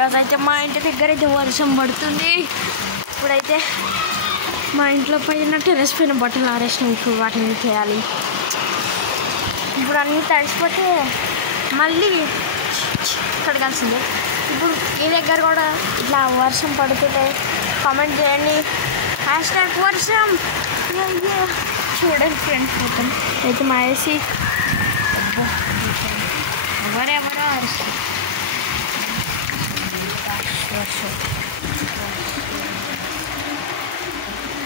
ఈరోజైతే మా ఇంటి దగ్గర అయితే వర్షం పడుతుంది. ఇప్పుడైతే మా ఇంట్లో పైన టెర్రస్ పైన బట్టలు ఆరేసినాయి. ఇప్పుడు వాటిని చేయాలి. ఇప్పుడు అన్నీ తడిసిపోతే మళ్ళీ కడగాల్సిందే. ఇప్పుడు ఈ దగ్గర కూడా ఇట్లా వర్షం పడుతుంటే కామెంట్ చేయండి. #వర్షం. చూడండి ఫ్రెండ్స్, మొత్తం అయితే మా ఏసీ ఎవరెవరో అరుస్తారు.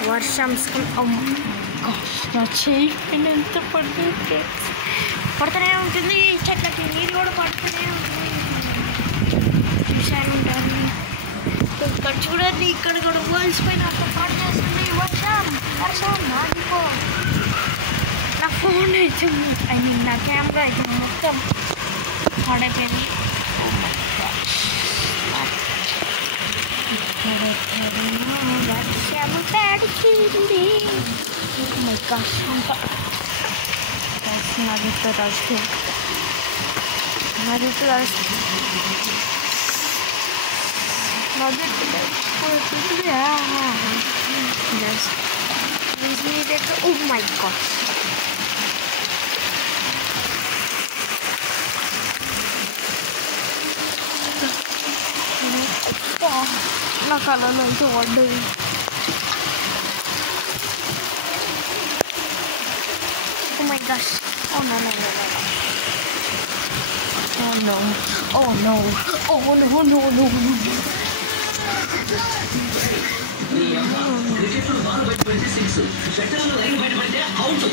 వర్షం చేయకుండా ఎంత పడుతుంది, పడుతూనే ఉంటుంది. చెట్లకి నీరు కూడా పడుతూనే ఉంటుంది. చూసాను ఉంటాను. ఇక్కడ చూడండి, ఇక్కడ కూడా వాల్స్ పైన పడుతుంది వర్షం. వర్షం ఆగిపో. నా ఫోన్ అయితే నా కెమెరా అయితే మొత్తం పాడైపోయింది. వర్షం పడుతుంది. నా జుట్టు తడుస్తుంది. Oh my god. నా కళ్ళలో అయితే పడ్డది. Oh my gosh. Oh no. Oh no. Oh no. Oh no. క్రికెట్లో 26 షట్టర్లో లైన్ బయటపడితే అవుట్.